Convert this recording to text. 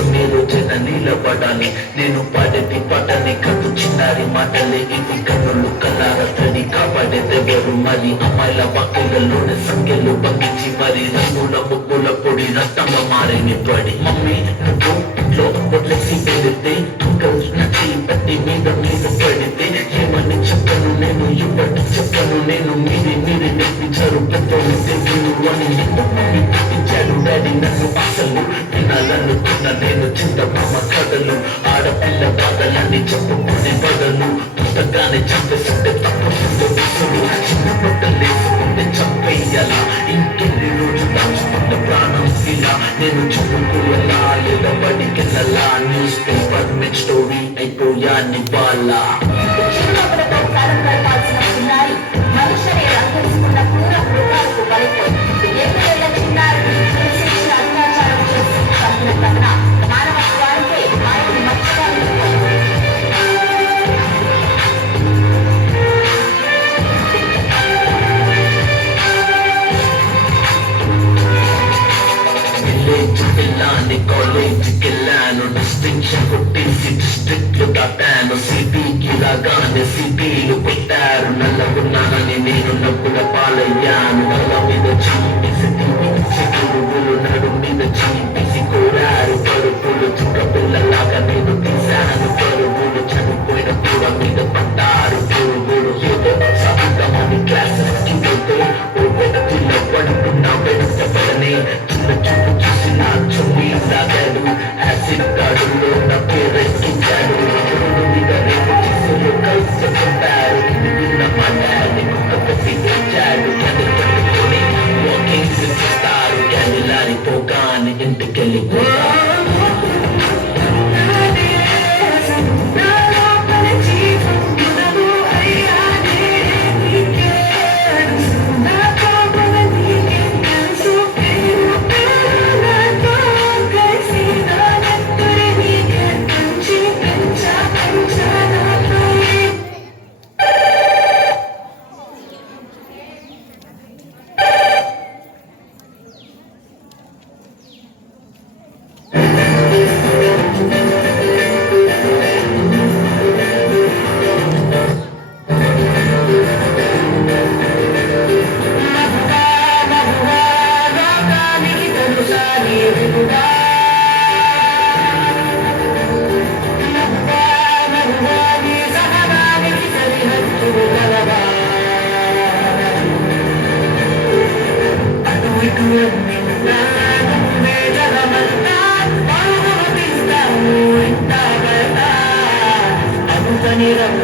కోసం మీరు జన నిలబడాలి. నేను పాడేది పాటని కథ చిన్నారి మాటలే ఇవి కన్నులు కలారతని కాపాడేదెవరు మరి అమ్మాయిల వాక్యలలోని సంఖ్యలు బంధించి మరి రంగుల ముగ్గుల పొడి రక్తంగా మారేని పడి మమ్మీ నువ్వు ఇంట్లో వదిలేసి వెళితే అంకల్ నచ్చి పట్టి మీద పడితే ఏమని చెప్పను నేను ఇప్పటి చెప్పను నేను మీది నేర్పించారు పెద్దలు తెలుగు అని మమ్మీ పుట్టించాడు డాడీ నన్ను అసలు వినాలనుకున్న నేను చింతమామ కథలు ఆడపిల్ల బాధలన్నీ చెప్పుకునే బదులు పుస్తకాన్ని చంపేస్తుంటే తప్పకుండా విసులు చిన్న బట్టలేసుకుంటే చంపేయాలా ఇంకెన్ని రోజు దాచుకున్న ప్రాణం ఇలా నేను చెప్పుకోవాలా లేదా బడికెళ్ళలా న్యూస్ పేపర్ మెచ్ స్టోరీ అయిపోయాని వాళ్ళ మనుషుని రంగేసుకున్న క్రూర మృగాలకు బలిపోయి 7 ఏళ్ల చిన్నారిని హింసించి అత్యాచారం చేసి చంపిన కన్నా మానవత్వానికే ఆయన్ని మచ్చగా కాలేజీకి వెళ్ళాను డిస్టింక్షన్ కొట్టేసి డిస్ట్రిక్ట్లు దాటాను సిటీకి రాగానే సిటీలు పెట్టారు నల్లగున్నానని నేను నవ్వుల పాలయ్యాను నల్ల మీద చీపేసి తీసి గురువులు నడు మీద చీపేసి కోరారు పరుపులు చుక్క పిల్లలాగా నేను తీశాను పరువులు చనిపోయిన కూర మీద పడ్డారు పురుగులు ఏదో సాగుతామని క్లాసెస్కి వెళ్తే ఓ వ్యక్తిలో పడుకున్న వెంటనే చిన్న చూపు చూసి నా చున్నీ లాగాడు యాసిడ్ గాడులో నా పేరెక్కించాడు మీద రేపు చేసేలో కలిసి చెప్పారు నిన్న మా డాడీ కుక్క పెట్టి తెచ్చాడు అది పట్టుకొని వాకింగ్ చేస్తారు క్యానిలారిపోగాని ఇంటికెళ్ళిపోతారు Ni